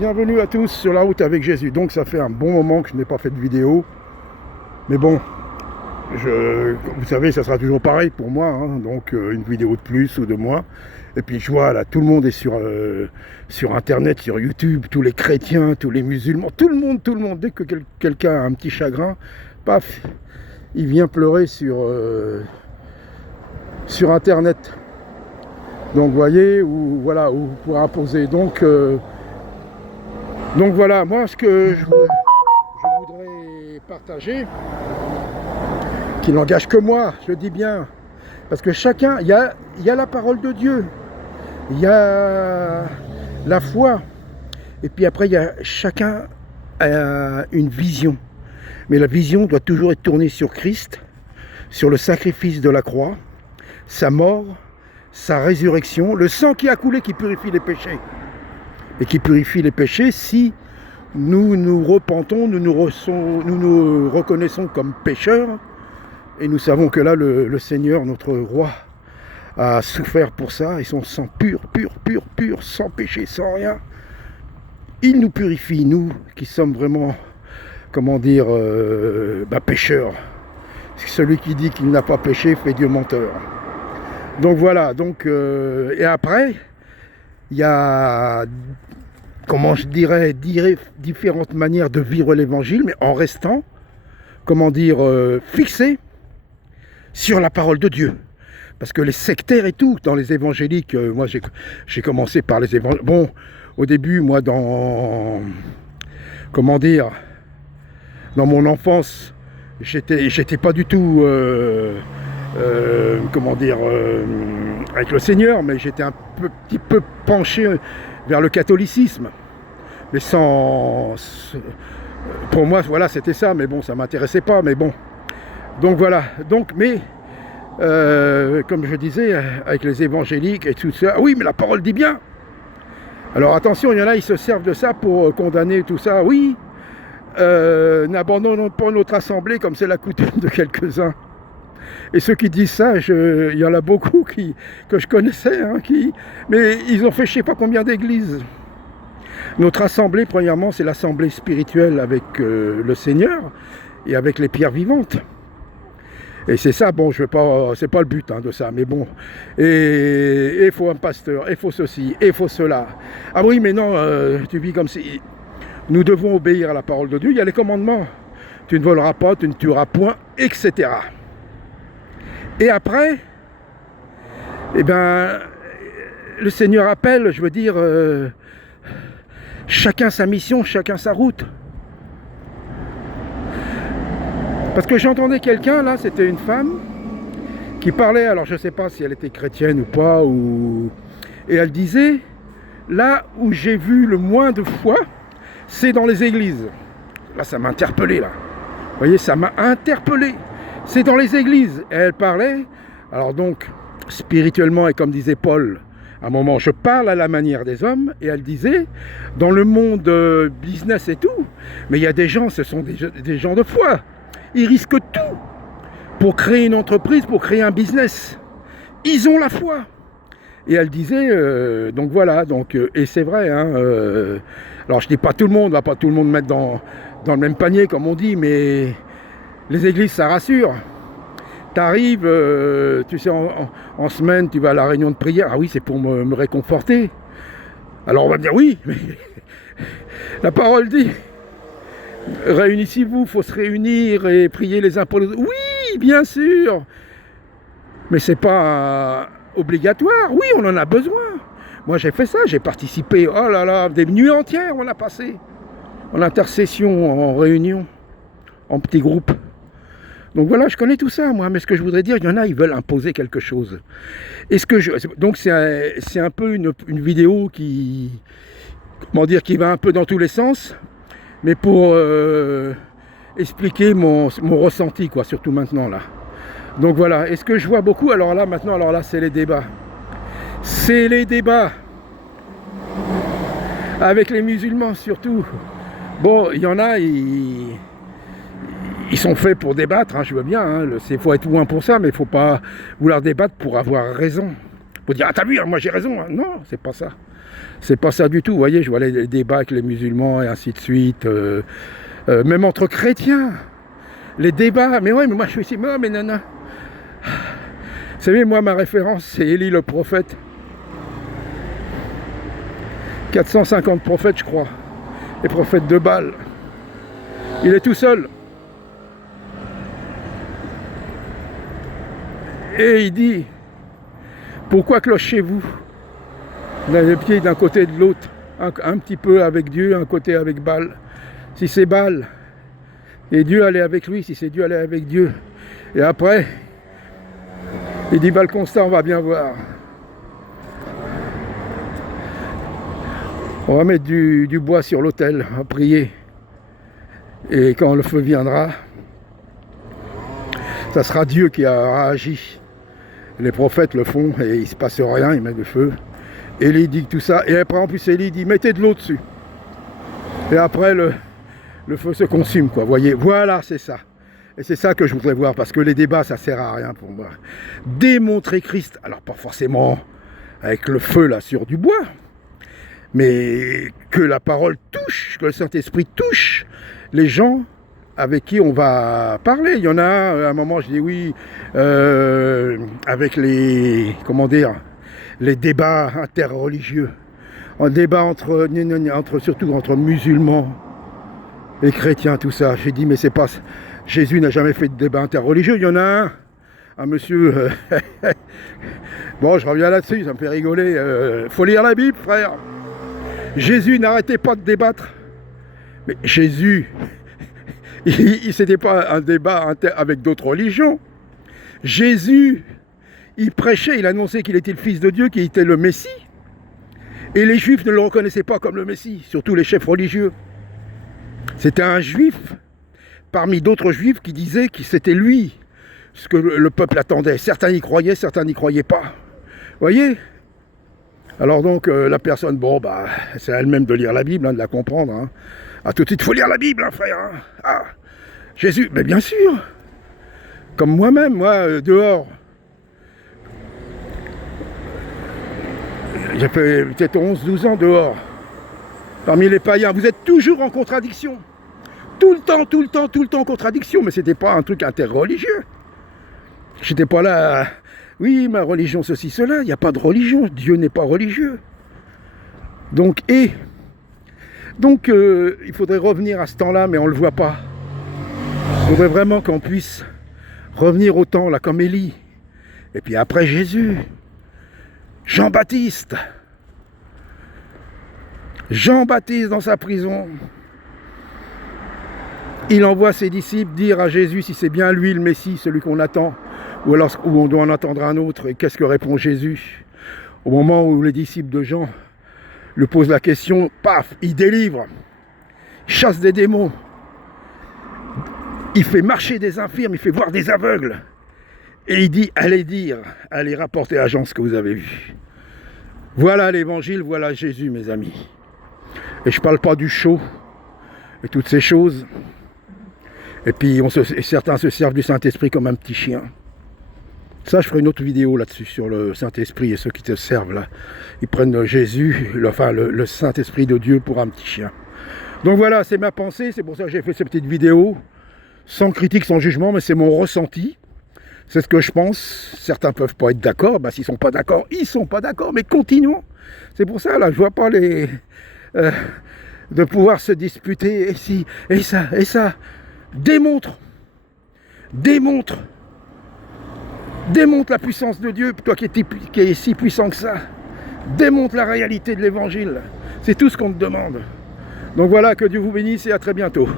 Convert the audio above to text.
bienvenue à tous sur la route avec Jésus. Donc ça fait un bon moment que je n'ai pas fait de vidéo. Mais bon, vous savez, ça sera toujours pareil pour moi. Hein. Donc une vidéo de plus ou de moins. Et puis je vois là, tout le monde est sur Internet, sur YouTube, tous les chrétiens, tous les musulmans, tout le monde. Dès que quelqu'un a un petit chagrin, paf, il vient pleurer sur Internet. Donc vous voyez, où vous pourrez imposer. Donc voilà, moi ce que je voudrais partager, qui n'engage que moi, je dis bien, parce que chacun, il y a la parole de Dieu, il y a la foi, et puis après chacun a une vision. Mais la vision doit toujours être tournée sur Christ, sur le sacrifice de la croix, sa mort, sa résurrection, le sang qui a coulé qui purifie les péchés. Et qui purifie les péchés si nous nous repentons, nous nous reconnaissons comme pécheurs. Et nous savons que là, le Seigneur, notre roi, a souffert pour ça. Et son sang pur, sans péché, sans rien. Il nous purifie, nous qui sommes vraiment, pécheurs. Celui qui dit qu'il n'a pas péché fait Dieu menteur. Donc voilà, et après, il y a, différentes manières de vivre l'évangile, mais en restant, fixé sur la parole de Dieu. Parce que les sectaires et tout, dans les évangéliques, moi j'ai commencé par les évangéliques. Bon, au début, moi dans mon enfance, j'étais pas du tout... avec le Seigneur, mais j'étais petit peu penché vers le catholicisme, mais pour moi, voilà, c'était ça, mais bon, ça m'intéressait pas, mais bon, donc voilà, comme je disais, avec les évangéliques et tout ça, oui, mais la parole dit bien. Alors attention, il y en a, ils se servent de ça pour condamner tout ça, oui, n'abandonnons pas notre assemblée comme c'est la coutume de quelques-uns. Et ceux qui disent ça, il y en a beaucoup que je connaissais, mais ils ont fait je ne sais pas combien d'églises. Notre assemblée, premièrement, c'est l'assemblée spirituelle avec le Seigneur et avec les pierres vivantes. Et c'est ça, bon, c'est pas le but de ça, mais bon. Et il faut un pasteur, il faut ceci, il faut cela. Ah oui, mais non, tu vis comme si... Nous devons obéir à la parole de Dieu. Il y a les commandements. Tu ne voleras pas, tu ne tueras point, etc. Et après, le Seigneur appelle, chacun sa mission, chacun sa route. Parce que j'entendais quelqu'un, là, c'était une femme, qui parlait, alors je ne sais pas si elle était chrétienne ou pas, et elle disait, là où j'ai vu le moins de foi, c'est dans les églises. Là, ça m'a interpellé, là. Vous voyez, ça m'a interpellé. C'est dans les églises. Et elle parlait, alors donc, spirituellement, et comme disait Paul, à un moment, je parle à la manière des hommes, et elle disait, dans le monde business et tout, mais il y a des gens, ce sont des gens de foi. Ils risquent tout pour créer une entreprise, pour créer un business. Ils ont la foi. Et elle disait, et c'est vrai, alors je dis pas tout le monde, on va pas tout le monde mettre dans le même panier, comme on dit, mais... Les églises, ça rassure. Tu arrives, tu sais, en semaine, tu vas à la réunion de prière. Ah oui, c'est pour me réconforter. Alors on va me dire oui, mais la parole dit, réunissez-vous, il faut se réunir et prier les uns pour les autres. Oui, bien sûr. Mais c'est pas obligatoire. Oui, on en a besoin. Moi, j'ai fait ça, j'ai participé. Oh là là, des nuits entières, on a passé. En intercession, en réunion, en petits groupes. Donc voilà, je connais tout ça, moi, mais ce que je voudrais dire, il y en a, ils veulent imposer quelque chose. Donc c'est un peu une vidéo qui va un peu dans tous les sens, mais pour expliquer mon ressenti, quoi, surtout maintenant, là. Donc voilà, et ce que je vois beaucoup, alors là, c'est les débats. C'est les débats avec les musulmans, surtout. Bon, il y en a, ils sont faits pour débattre, je veux bien, il faut être loin pour ça, mais il ne faut pas vouloir débattre pour avoir raison. Pour dire, ah t'as vu, moi j'ai raison. Non, c'est pas ça. C'est pas ça du tout, vous voyez, je vois les débats avec les musulmans et ainsi de suite, même entre chrétiens, les débats, mais ouais, mais moi je suis ici, mais nana. Vous savez, moi ma référence c'est Élie le prophète, 450 prophètes je crois, les prophètes de Baal, il est tout seul. Et il dit, pourquoi clochez-vous les pieds d'un côté et de l'autre, un petit peu avec Dieu, un côté avec Baal. Si c'est Baal, et Dieu allait avec lui, si c'est Dieu allait avec Dieu. Et après, il dit, bah le constat, on va bien voir. On va mettre du bois sur l'autel, à prier. Et quand le feu viendra, ça sera Dieu qui aura agi. Les prophètes le font et il ne se passe rien, ils mettent le feu. Élie dit tout ça, et après en plus Élie dit mettez de l'eau dessus. Et après le feu se consume, quoi, voyez, voilà, c'est ça. Et c'est ça que je voudrais voir, parce que les débats, ça sert à rien pour moi. Démontrer Christ, alors pas forcément avec le feu là sur du bois, mais que la parole touche, que le Saint-Esprit touche les gens avec qui on va parler. Il y en a à un moment, je dis oui, avec les, comment dire, les débats interreligieux, un débat surtout entre musulmans et chrétiens, tout ça. J'ai dit mais c'est pas, Jésus n'a jamais fait de débat interreligieux. Il y en a un monsieur, bon je reviens là-dessus, ça me fait rigoler, faut lire la Bible frère. Jésus n'arrêtait pas de débattre, mais Jésus, c'était pas un débat avec d'autres religions. Jésus, il prêchait, il annonçait qu'il était le Fils de Dieu, qu'il était le Messie. Et les Juifs ne le reconnaissaient pas comme le Messie, surtout les chefs religieux. C'était un Juif, parmi d'autres Juifs, qui disaient que c'était lui, ce que le peuple attendait. Certains y croyaient, certains n'y croyaient pas. Vous voyez ? Alors donc, la personne, bon, bah, c'est à elle-même de lire la Bible, hein, de la comprendre. Hein. Ah, tout de suite, il faut lire la Bible, hein, frère. Hein. Ah, Jésus, mais bien sûr. Comme moi-même, moi, dehors. J'ai fait peut-être 11-12 ans dehors. Parmi les païens, vous êtes toujours en contradiction. Tout le temps en contradiction. Mais c'était pas un truc interreligieux. J'étais pas là, oui, ma religion, ceci, cela. Il n'y a pas de religion. Dieu n'est pas religieux. Donc, il faudrait revenir à ce temps-là, mais on ne le voit pas. Il faudrait vraiment qu'on puisse revenir au temps, là, comme Élie. Et puis après Jésus, Jean-Baptiste dans sa prison, il envoie ses disciples dire à Jésus si c'est bien lui le Messie, celui qu'on attend, ou alors où on doit en attendre un autre. Et qu'est-ce que répond Jésus? Au moment où les disciples de Jean lui posent la question, paf, il délivre, il chasse des démons, il fait marcher des infirmes, il fait voir des aveugles. Et il dit, allez rapporter à Jean ce que vous avez vu. Voilà l'évangile, voilà Jésus, mes amis. Et je ne parle pas du show et toutes ces choses. Et puis certains se servent du Saint-Esprit comme un petit chien. Ça, je ferai une autre vidéo là-dessus, sur le Saint-Esprit et ceux qui te servent là. Ils prennent Jésus, le Saint-Esprit de Dieu pour un petit chien. Donc voilà, c'est ma pensée, c'est pour ça que j'ai fait cette petite vidéo. Sans critique, sans jugement, mais c'est mon ressenti. C'est ce que je pense. Certains peuvent pas être d'accord. S'ils sont pas d'accord, ils sont pas d'accord. Mais continuons. C'est pour ça, là, je vois pas les... de pouvoir se disputer. Et si, et ça. Démontre la puissance de Dieu, toi qui es si puissant que ça. Démontre la réalité de l'évangile. C'est tout ce qu'on te demande. Donc voilà, que Dieu vous bénisse et à très bientôt.